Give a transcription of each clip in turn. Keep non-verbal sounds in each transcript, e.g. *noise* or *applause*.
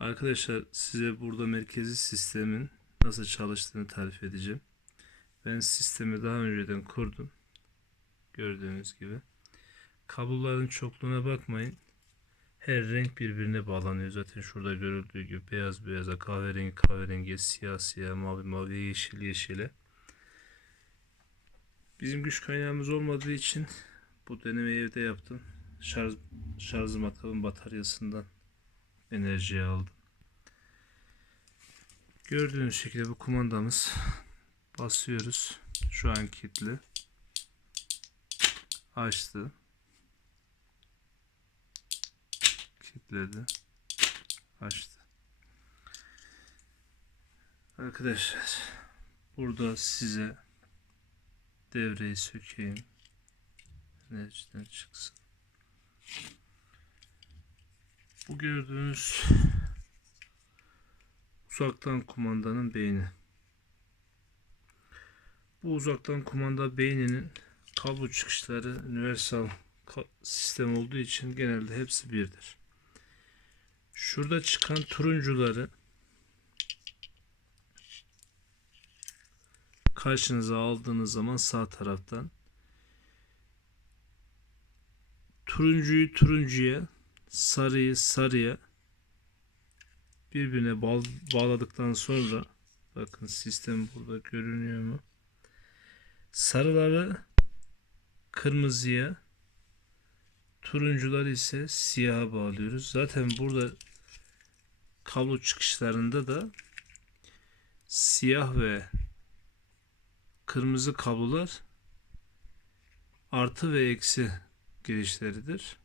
Arkadaşlar size burada merkezi sistemin nasıl çalıştığını tarif edeceğim. Ben sistemi daha önceden kurdum. Gördüğünüz gibi. Kabloların çokluğuna bakmayın. Her renk birbirine bağlanıyor. Zaten şurada görüldüğü gibi beyaz beyaza, kahverengi kahverengi, siyah siyah, mavi mavi, yeşil yeşile. Bizim güç kaynağımız olmadığı için bu denemeyi evde yaptım. Şarj, şarj matkabın bataryasından enerjiyi aldım. Gördüğünüz şekilde bu kumandamız basıyoruz. Şu an kilitli. Açtı. Kilitledi. Açtı. Arkadaşlar burada size devreyi sökeyim. Enerjiden çıksın. Bu gördüğünüz uzaktan kumandanın beyni. Bu uzaktan kumanda beyninin kablo çıkışları universal sistem olduğu için genelde hepsi birdir. Şurada çıkan turuncuları karşınıza aldığınız zaman sağ taraftan turuncuyu turuncuya sarıyı sarıya birbirine bağ- bağladıktan sonra bakın sistem burada görünüyor mu? Sarıları kırmızıya turuncuları ise siyaha bağlıyoruz. Zaten burada kablo çıkışlarında da siyah ve kırmızı kablolar artı ve eksi girişleridir.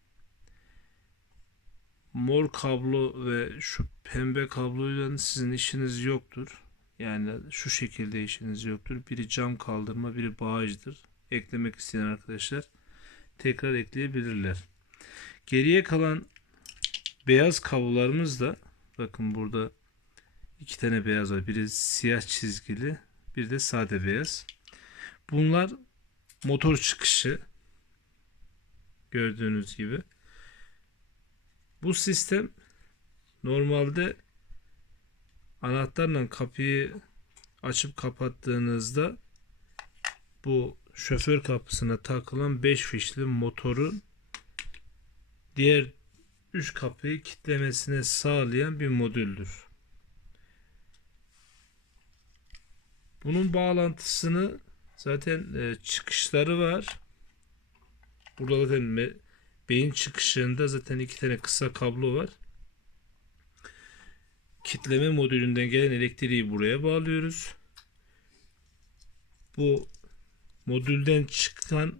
Mor kablo ve şu pembe kabloyla sizin işiniz yoktur. Yani şu şekilde işiniz yoktur. Biri cam kaldırma, biri bağcıdır. Eklemek isteyen arkadaşlar tekrar ekleyebilirler. Geriye kalan beyaz kablolarımız da bakın burada iki tane beyaz var. Biri siyah çizgili, bir de sade beyaz. Bunlar motor çıkışı gördüğünüz gibi. Bu sistem normalde anahtarla kapıyı açıp kapattığınızda bu şoför kapısına takılan 5 fişli motorun diğer 3 kapıyı kilitlemesine sağlayan bir modüldür. Bunun bağlantısını zaten e, çıkışları var. Burada zaten beyin çıkışında zaten iki tane kısa kablo var. Kitleme modülünden gelen elektriği buraya bağlıyoruz. Bu modülden çıkan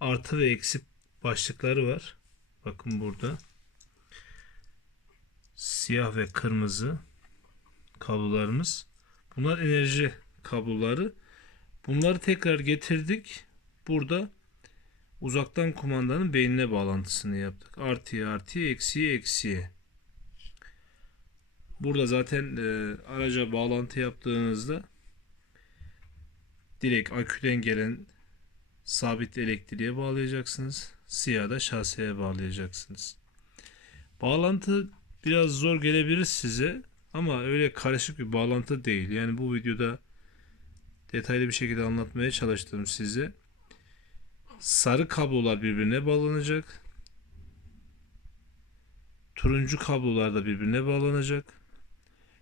artı ve eksi başlıkları var. Bakın burada. Siyah ve kırmızı kablolarımız. Bunlar enerji kabloları. Bunları tekrar getirdik. Burada uzaktan kumandanın beynine bağlantısını yaptık. Artıya artıya eksiye eksiye. Burada zaten e, araca bağlantı yaptığınızda direkt aküden gelen sabit elektriğe bağlayacaksınız. Siyah da şaseye bağlayacaksınız. Bağlantı biraz zor gelebilir size ama öyle karışık bir bağlantı değil. Yani bu videoda detaylı bir şekilde anlatmaya çalıştım size. Sarı kablolar birbirine bağlanacak. Turuncu kablolar da birbirine bağlanacak.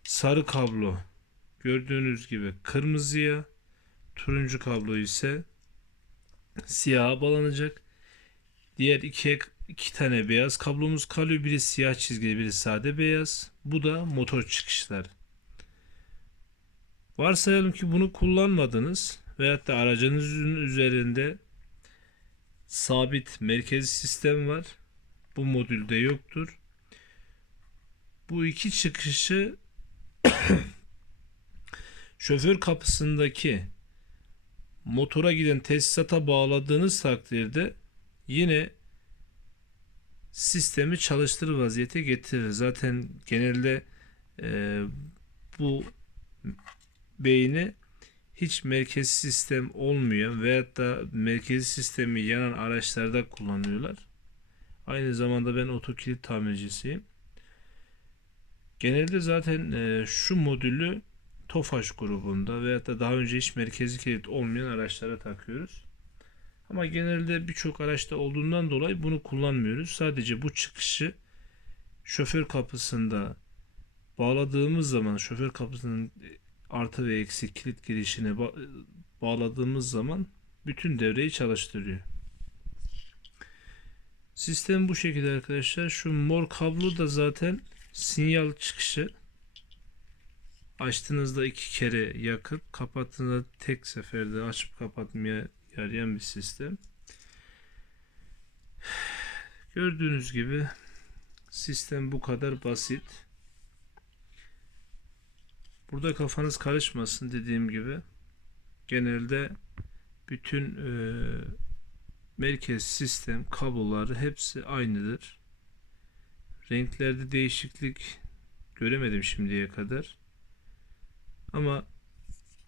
Sarı kablo gördüğünüz gibi kırmızıya, turuncu kablo ise siyaha bağlanacak. Diğer iki, iki tane beyaz kablomuz kalıyor. Biri siyah çizgili, biri sade beyaz. Bu da motor çıkışları. Varsayalım ki bunu kullanmadınız veyahut da aracınızın üzerinde sabit merkezi sistem var. Bu modülde yoktur. Bu iki çıkışı *coughs* şoför kapısındaki motora giden tesisata bağladığınız takdirde yine sistemi çalıştırır vaziyete getirir. Zaten genelde e, bu beyni hiç merkezi sistem olmuyor veyahut da merkezi sistemi yanan araçlarda kullanıyorlar. Aynı zamanda ben otokilit tamircisiyim. Genelde zaten e, şu modülü Tofaş grubunda veyahut da daha önce hiç merkezi kilit olmayan araçlara takıyoruz. Ama genelde birçok araçta olduğundan dolayı bunu kullanmıyoruz. Sadece bu çıkışı şoför kapısında bağladığımız zaman şoför kapısının artı ve eksi kilit girişine ba- bağladığımız zaman bütün devreyi çalıştırıyor. Sistem bu şekilde arkadaşlar. Şu mor kablo da zaten sinyal çıkışı. Açtığınızda iki kere yakıp kapattığınızda tek seferde açıp kapatmaya yarayan bir sistem. Gördüğünüz gibi sistem bu kadar basit. Burada kafanız karışmasın dediğim gibi. Genelde bütün e, merkez sistem kabloları hepsi aynıdır. Renklerde değişiklik göremedim şimdiye kadar. Ama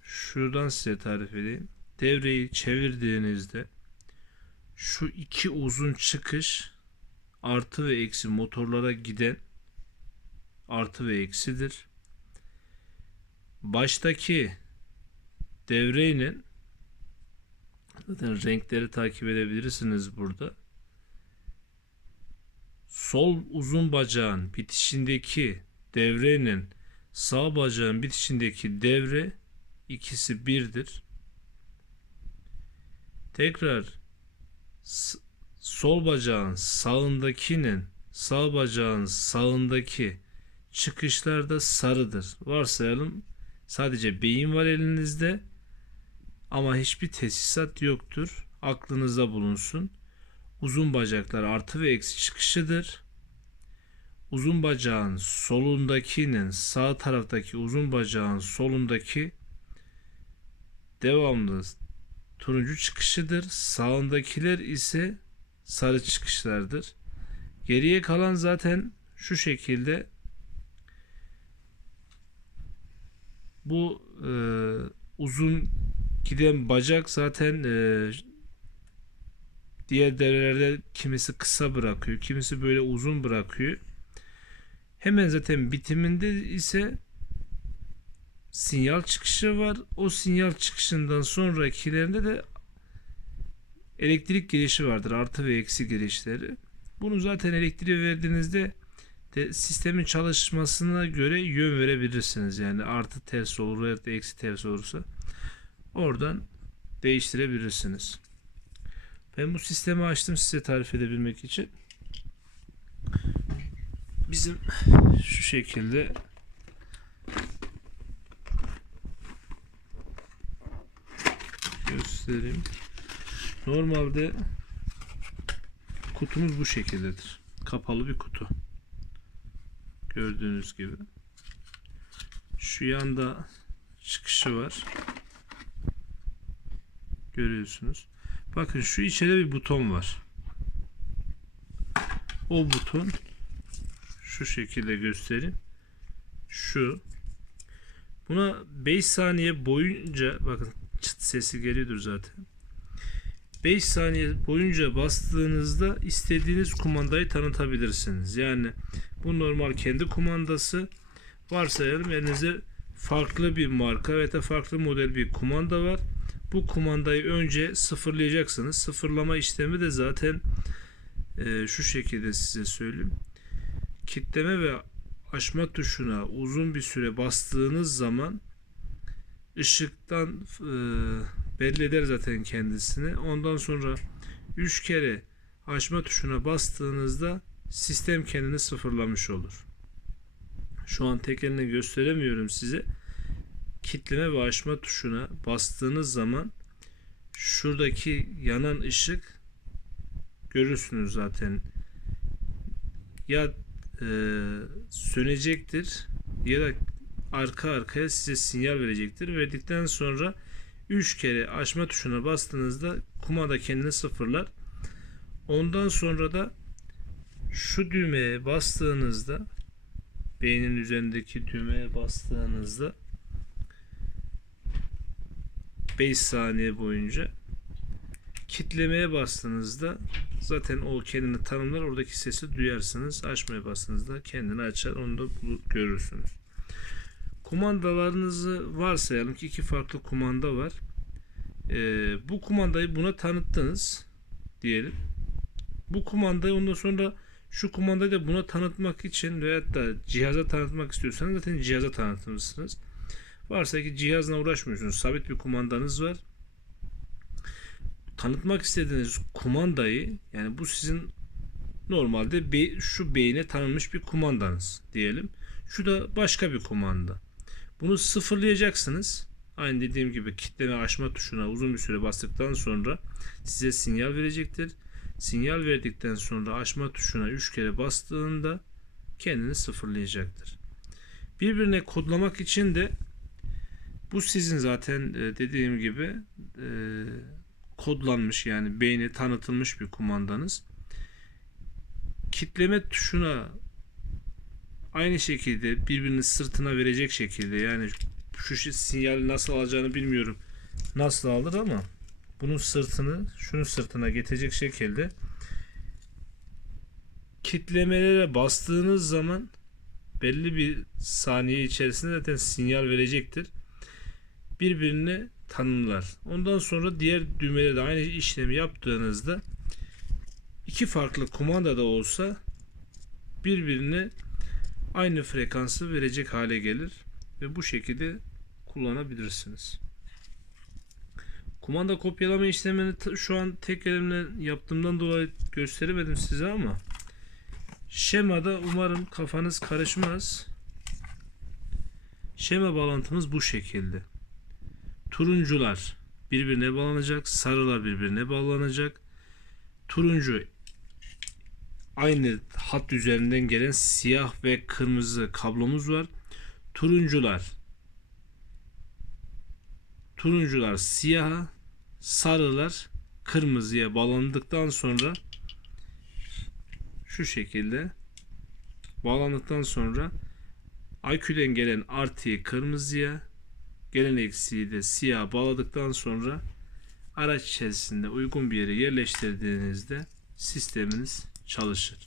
şuradan size tarif edeyim. Devreyi çevirdiğinizde şu iki uzun çıkış artı ve eksi motorlara giden artı ve eksidir. Baştaki devreyle zaten renkleri takip edebilirsiniz burada. Sol uzun bacağın bitişindeki devreyle sağ bacağın bitişindeki devre ikisi birdir. Tekrar sol bacağın sağındakinin sağ bacağın sağındaki çıkışlar da sarıdır. Varsayalım sadece beyin var elinizde ama hiçbir tesisat yoktur. Aklınızda bulunsun. Uzun bacaklar artı ve eksi çıkışıdır. Uzun bacağın solundakinin sağ taraftaki uzun bacağın solundaki devamlı turuncu çıkışıdır. Sağındakiler ise sarı çıkışlardır. Geriye kalan zaten şu şekilde bu e, uzun giden bacak zaten e, diğer devrelerde kimisi kısa bırakıyor, kimisi böyle uzun bırakıyor. Hemen zaten bitiminde ise sinyal çıkışı var. O sinyal çıkışından sonrakilerinde de elektrik girişi vardır. Artı ve eksi girişleri. Bunu zaten elektriği verdiğinizde de sistemin çalışmasına göre yön verebilirsiniz. Yani artı ters olur ya da eksi ters olursa oradan değiştirebilirsiniz. Ben bu sistemi açtım size tarif edebilmek için. Bizim şu şekilde göstereyim. Normalde kutumuz bu şekildedir. Kapalı bir kutu. Gördüğünüz gibi. Şu yanda çıkışı var. Görüyorsunuz. Bakın şu içeride bir buton var. O buton şu şekilde göstereyim. Şu buna 5 saniye boyunca bakın çıt sesi geliyordur zaten. 5 saniye boyunca bastığınızda istediğiniz kumandayı tanıtabilirsiniz. Yani bu normal kendi kumandası. Varsayalım elinizde farklı bir marka veya da farklı model bir kumanda var. Bu kumandayı önce sıfırlayacaksınız. Sıfırlama işlemi de zaten e, şu şekilde size söyleyeyim. Kitleme ve açma tuşuna uzun bir süre bastığınız zaman ışıktan e, belli eder zaten kendisini. Ondan sonra 3 kere açma tuşuna bastığınızda sistem kendini sıfırlamış olur. Şu an tek eline gösteremiyorum size. Kitleme ve açma tuşuna bastığınız zaman şuradaki yanan ışık görürsünüz zaten. Ya e, sönecektir ya da arka arkaya size sinyal verecektir. Verdikten sonra 3 kere açma tuşuna bastığınızda kumanda kendini sıfırlar. Ondan sonra da şu düğmeye bastığınızda beynin üzerindeki düğmeye bastığınızda 5 saniye boyunca kitlemeye bastığınızda zaten o kendini tanımlar. Oradaki sesi duyarsınız. Açmaya bastığınızda kendini açar. Onu da görürsünüz. Kumandalarınızı varsayalım ki iki farklı kumanda var. Ee, bu kumandayı buna tanıttınız diyelim. Bu kumandayı ondan sonra şu kumandayı da buna tanıtmak için veyahut da cihaza tanıtmak istiyorsanız zaten cihaza tanıtmışsınız. Varsa ki cihazla uğraşmıyorsunuz. Sabit bir kumandanız var. Tanıtmak istediğiniz kumandayı yani bu sizin normalde be- şu beyine tanınmış bir kumandanız diyelim. Şu da başka bir kumanda. Bunu sıfırlayacaksınız. Aynı dediğim gibi kitleme açma tuşuna uzun bir süre bastıktan sonra size sinyal verecektir. Sinyal verdikten sonra açma tuşuna 3 kere bastığında kendini sıfırlayacaktır. Birbirine kodlamak için de bu sizin zaten e, dediğim gibi e, kodlanmış yani beyni tanıtılmış bir kumandanız. Kitleme tuşuna aynı şekilde birbirini sırtına verecek şekilde yani şu sinyali nasıl alacağını bilmiyorum. Nasıl alır ama bunun sırtını şunun sırtına getirecek şekilde kitlemelere bastığınız zaman belli bir saniye içerisinde zaten sinyal verecektir. Birbirini tanımlar. Ondan sonra diğer düğmelere de aynı işlemi yaptığınızda iki farklı kumanda da olsa birbirine aynı frekansı verecek hale gelir ve bu şekilde kullanabilirsiniz. Kumanda kopyalama işlemini şu an tek elimle yaptığımdan dolayı gösteremedim size ama şemada umarım kafanız karışmaz. Şema bağlantımız bu şekilde. Turuncular birbirine bağlanacak, sarılar birbirine bağlanacak. Turuncu aynı hat üzerinden gelen siyah ve kırmızı kablomuz var. Turuncular turuncular siyaha, sarılar kırmızıya bağlandıktan sonra şu şekilde bağlandıktan sonra aküden gelen artıyı kırmızıya gelen eksiği de siyah bağladıktan sonra araç içerisinde uygun bir yere yerleştirdiğinizde sisteminiz çalışır.